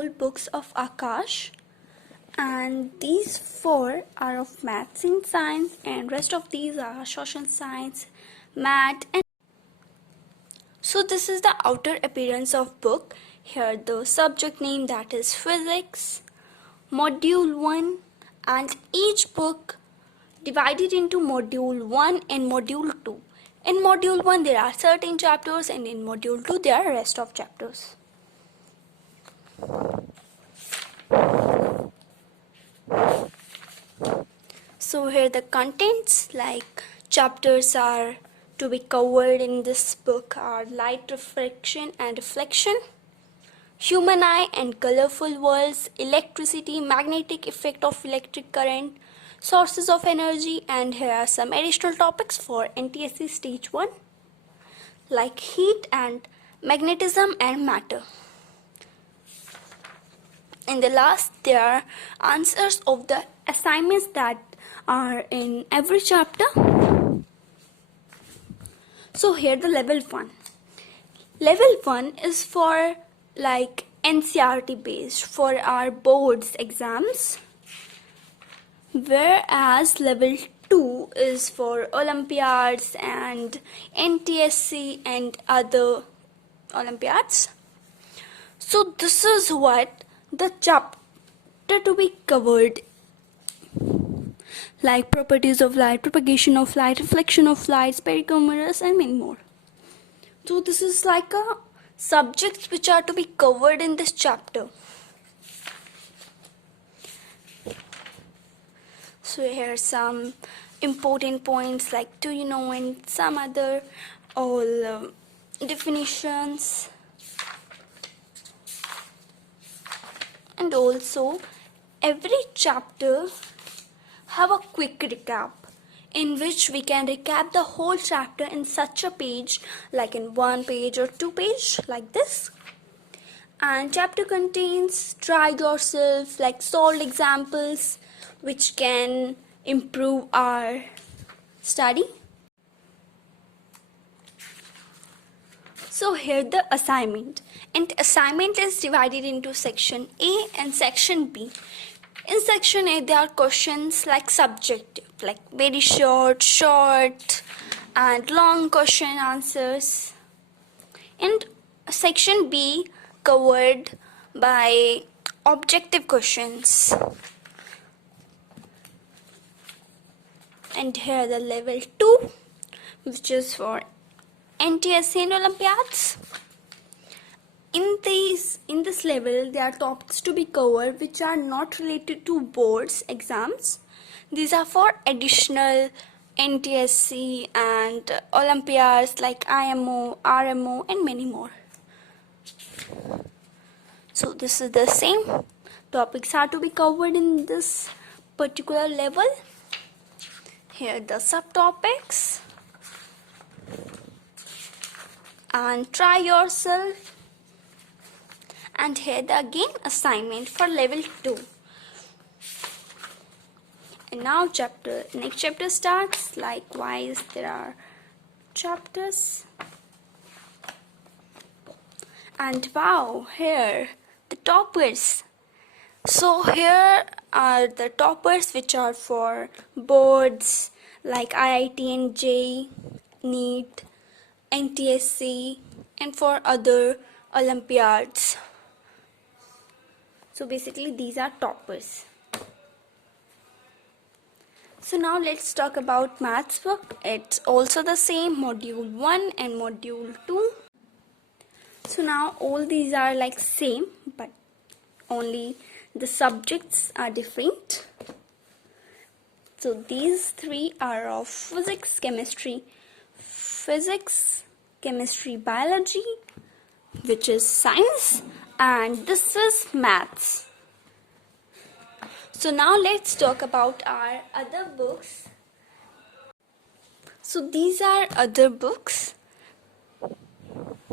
whole books of Aakash, and these 4 are of maths and science, and rest of these are social science, math, and so this is the outer appearance of book. Here the subject name, that is physics, module 1, and each book divided into module 1 and module 2. In module 1 there are certain chapters, and in module 2 there are rest of chapters. So here the contents, like chapters are to be covered in this book are light refraction and reflection, human eye and colorful worlds, electricity, magnetic effect of electric current, sources of energy, and here are some additional topics for NTSE stage 1 like heat and magnetism and matter. In the last there are answers of the assignments that are in every chapter. So here the level 1. Level 1 is for like NCERT based for our boards exams, whereas level 2 is for Olympiads and NTSE and other Olympiads. So this is what the chapter to be covered, like properties of light, propagation of light, reflection of light, spherical mirrors, and many more. So this is like a subjects which are to be covered in this chapter. So here are some important points like do you know and some other all definitions, and also every chapter have a quick recap in which we can recap the whole chapter in such a page, like in 1 page or 2 page like this. And chapter contains try yourself, like solved examples which can improve our study. So here the assignment, and assignment is divided into section A and section B. In section A there are questions like subjective, like very short and long question answers, and section B covered by objective questions. And here the level 2, which is for NTSE and Olympiads. In this level there are topics to be covered which are not related to boards exams. These are for additional NTSE and Olympiads like IMO, RMO, and many more. So this is the same topics are to be covered in this particular level. Here the subtopics and try yourself, and here the again assignment for level 2. And now next chapter starts. Likewise there are chapters, and wow, here the toppers. So here are the toppers which are for boards like IIT and JEE, NEET, NTSE, and for other Olympiads. So basically these are toppers. So now let's talk about maths book. It's also the same, module 1 and module 2. So now all these are like same, but only the subjects are different. So these 3 are of physics, chemistry, biology, which is science, and this is maths. So now let's talk about our other books. So these are other books.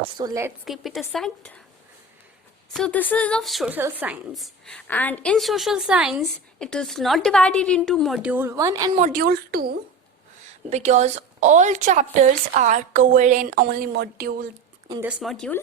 So let's keep it aside. So this is of social science, and in social science it is not divided into module 1 and module 2 because all chapters are covered in only module in this module.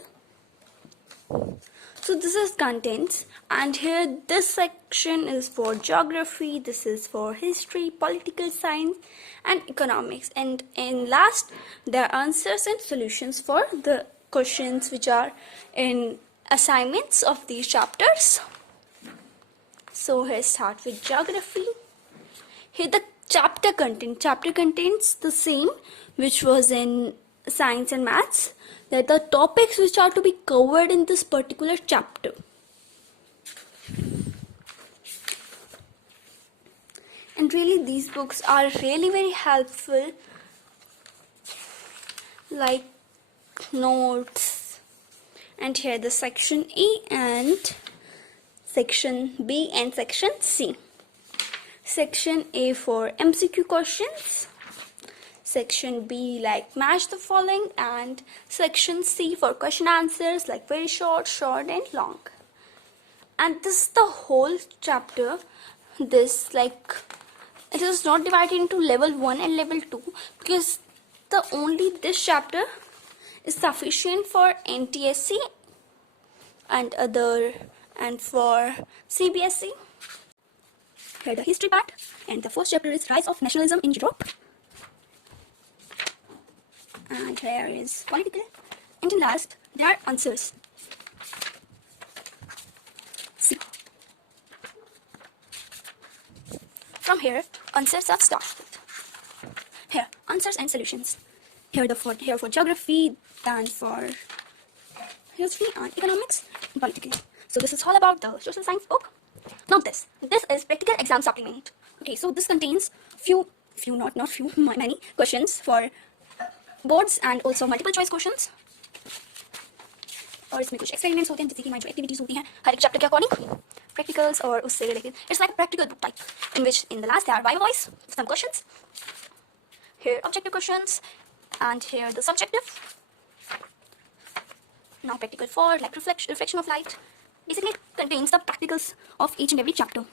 So this is contents, and here this section is for geography, this is for history, political science and economics, and in last there are answers and solutions for the questions which are in assignments of these chapters. So here start with geography. Here the chapter contains the same which was in science and maths. That the topics which are to be covered in this particular chapter. And really these books are really very helpful, like notes. And here the section A and section B and section C. Section A for MCQ questions, section B like match the following, and section C for question answers like very short, and long. And this is the whole chapter. This like it is not divided into level 1 and level 2 because only this chapter is sufficient for NTSE and for CBSE. Here the history part, and the first chapter is rise of nationalism in Europe. And here is political, and in last there are answers. See. From here answers are started. Here answers and solutions. Here for geography, and for history and economics and political. So this is all about the social science book. Now this is practical exam supplement. Okay, so this contains many questions for boards and also multiple choice questions, और इसमें कुछ experiments होते हैं, जैसे कि हमारी जो activities होती हैं हर एक चैप्टर के अकॉर्डिंग, प्रैक्टिकल्स और उससे related. It's like practical book type in which in the last they are viva voce some questions, here objective questions, and here the subjective. Now practical 4 like reflection of light. Basically it contains the practicals of each and every chapter,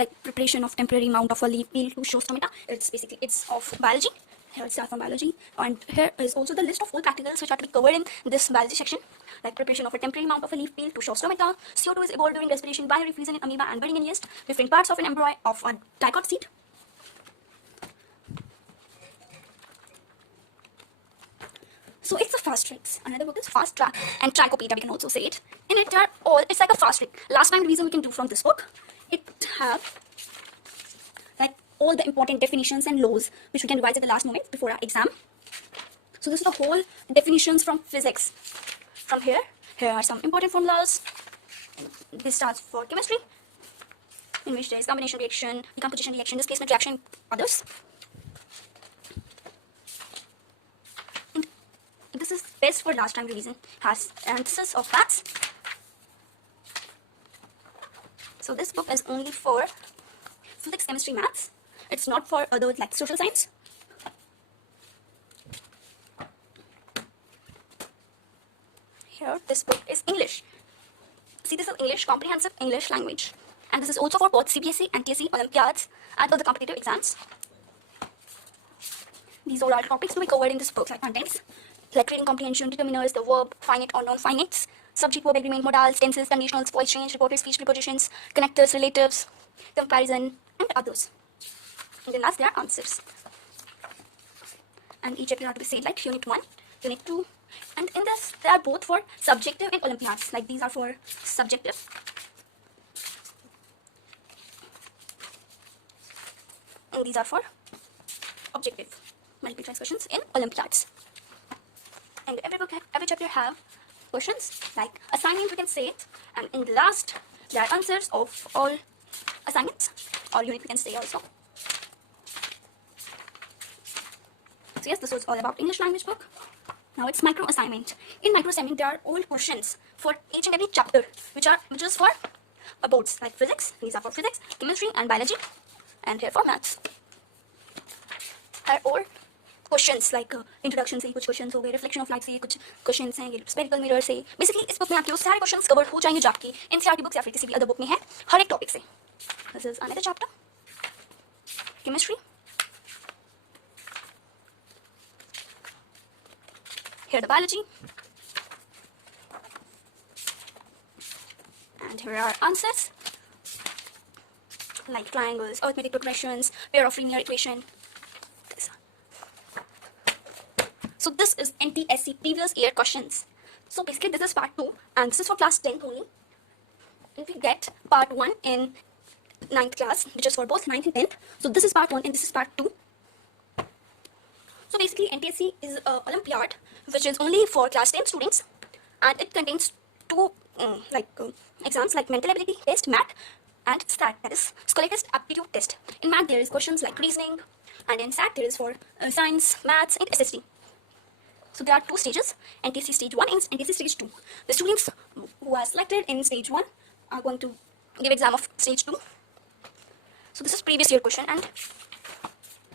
like preparation of temporary mount of a leaf peel to show stomata. It's of biology. Here it's from biology, and here is also the list of all practicals which are to be covered in this biology section, like preparation of a temporary mount of a leaf peel to show stomata. CO2 is evolved during respiration, binary fusion in amoeba and budding in yeast, different parts of an embryo of a dicot seed. So it's a fast tracks. Another book is Fast Track and Trichopedia, we can also say it. In it are all, it's like a fast track. Last time revision we can do from this book. It have like all the important definitions and laws which we can revise at the last moment before our exam. So this is the whole definitions from physics. From here are some important formulas. This starts for chemistry, in which there is combination reaction, decomposition reaction, displacement reaction, others. This is best for last time revision. Has analysis of facts. So this book is only for physics, chemistry, maths. It's not for other like social science. Here this book is English. See, this is English, comprehensive English language, and this is also for both CBSE, NTSE, Olympiads and other competitive exams. These are all topics to be covered in this book, like contents. Like reading comprehension, determiners, the verb, finite or non-finites, subject, verb, agreement, modals, tenses, conditionals, voice change, reported speech, prepositions, connectors, relatives, comparison, and others. And then last, there are answers. And each chapter are to be said like Unit 1, Unit 2. And in this, they are both for subjective and Olympiads. Like these are for subjective. And these are for objective. Multiple choice questions in Olympiads. And every chapter have questions like assignment, we can say it, and in the last there are answers of all assignments or unit, we can say also. So yes, this was all about English language book. Now it's micro assignment. In micro assignment there are all questions for each and every chapter which is for boards like physics. These are for physics, chemistry and biology, and here for maths are all questions like introduction से कुछ questions हो गए, reflection of light से कुछ questions हैं, ये spherical mirror से. Basically इस बुक में आपके वो सारे क्वेश्चंस कवर हो जाएंगे जो आपकी एनसीईआरटी बुक्स या फिर किसी भी अदर बुक में है हर एक टॉपिक से. This is another chapter chemistry. Here the biology, And here are answers like triangles, arithmetic progressions, pair of linear equation. This. So this is NTSE previous year questions. So basically this is part 2 and this is for class 10 only. And we get part 1 in 9th class, which is for both 9th and 10th. So this is part 1 and this is part 2. So basically NTSE is a Olympiad which is only for class 10 students, and it contains two exams like mental ability test, math, and SAT, that is scholastic aptitude test. In math there is questions like reasoning, and in SAT there is for science, maths, and SST. So there are two stages, NTSE stage 1 and NTSE stage 2. The students who are selected in stage 1 are going to give exam of stage 2. So this is previous year question, and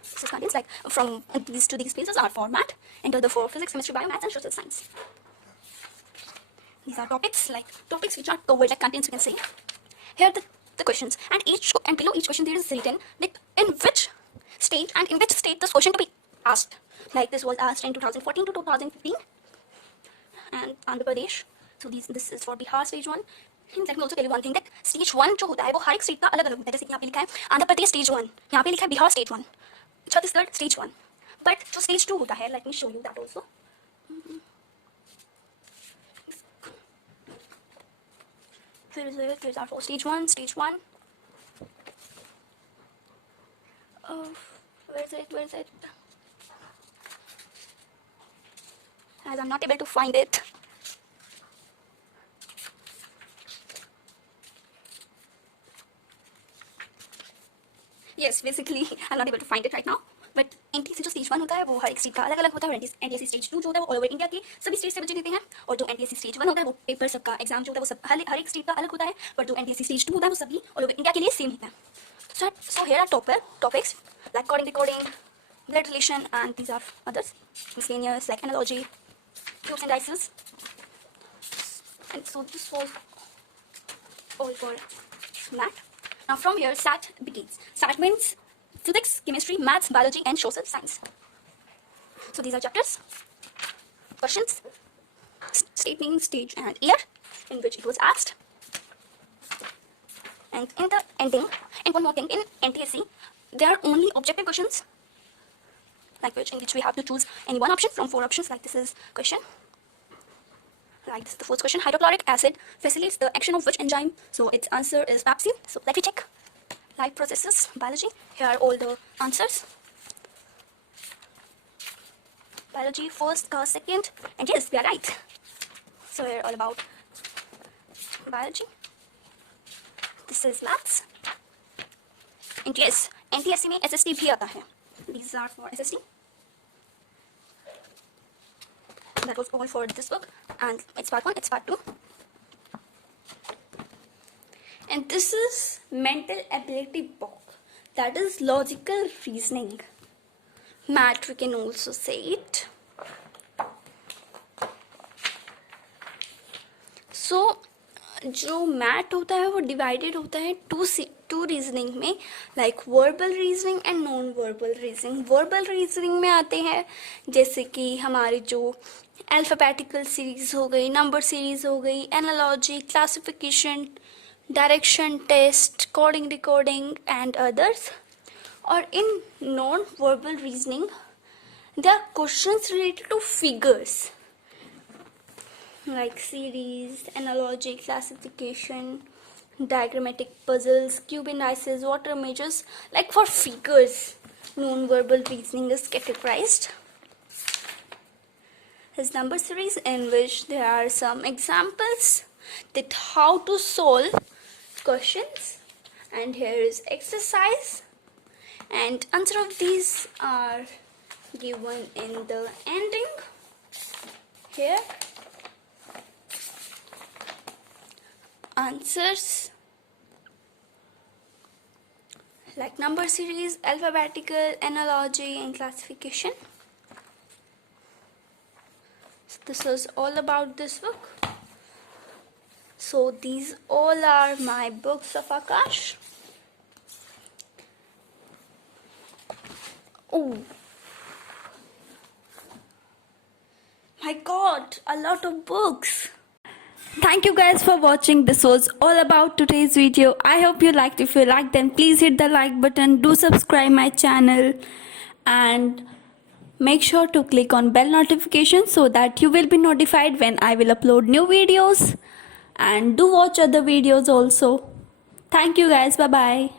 this is contains like from these to these pages are for math, and the other for physics, chemistry, bio, maths, and social science. These are topics which are covered like contents, you can say. Here are the questions, and below each question there is written like in which state and in which state this question to be asked. Like this was asked in 2014 to 2015 and Andhra Pradesh. So this is for Bihar stage 1. Let me also tell you one thing, that stage 1 जो होता है वो हर एक state का अलग अलग होता है. जैसे यहाँ पे लिखा है आंध्र प्रदेश स्टेज 1, यहाँ पे लिखा है Bihar stage 1, Chhattisgarh stage 1. But जो स्टेज 2 होता है, let me show you that also. Here's our for stage 1, stage 1. Where is it? As I'm not able to find it. Yes, basically I'm not able to find it right now. But NTSE जो stage 1 होता है वो हर एक state का अलग अलग होता है, और NTSE स्टेज 2 जो होता है वो ऑल ओवर इंडिया के सभी स्टेट से बच्चे देते हैं. और जो NTSE स्टेज 1 होता है वो पेपर सबका एग्जाम जो होता है वो सब हर एक स्टेट का अलग होता है, बट जो NTSE स्टेज 2 होता है वो सभी ऑल ओवर इंडिया के लिए सेम होता है. So here are topics like coding, decoding, blood relation, and these are others miscellaneous like analogy, cubes and dices. And so this was all for math. Now from here SAT begins. SAT means physics, chemistry, maths, biology, and social science. So these are chapters, questions, state name, stage, and year in which it was asked. And in the ending, and one more thing, in NTSE, there are only objective questions, like in which we have to choose any one option from 4 options. Like this is question. Like this is the first question: hydrochloric acid facilitates the action of which enzyme? So its answer is pepsin. So let me check. Life processes, biology. Here are all the answers. Biology first, second, and yes, we are right. So we're all about biology. This is maths. And yes, NTSE में SST भी आता है. These are for SST. That was all for this book, and it's part 1, it's part 2. And this is mental ability book, that is logical reasoning. Math, we can also say it. So जो math होता है वो divided होता है to reasoning में, like verbal reasoning and non verbal reasoning. Verbal reasoning में आते हैं जैसे कि हमारी जो अल्फाबेटिकल सीरीज हो गई, नंबर सीरीज हो गई, analogy, classification, direction test, coding, decoding, and others. और in non verbal reasoning there are questions related to figures like series, analogy, classification, diagrammatic puzzles, cube indices, water measures. Like for figures, non-verbal reasoning is categorized as number series, in which there are some examples that how to solve questions, and here is exercise, and answer of these are given in the ending. Here answers like number series, alphabetical, analogy, and classification. So this is all about this book. So these all are my books of Aakash. Oh my god, a lot of books. Thank you guys for watching. This was all about today's video. I hope you liked. If you liked, then please hit the like button. Do subscribe my channel and make sure to click on bell notification so that you will be notified when I will upload new videos. And do watch other videos also. Thank you guys. Bye bye.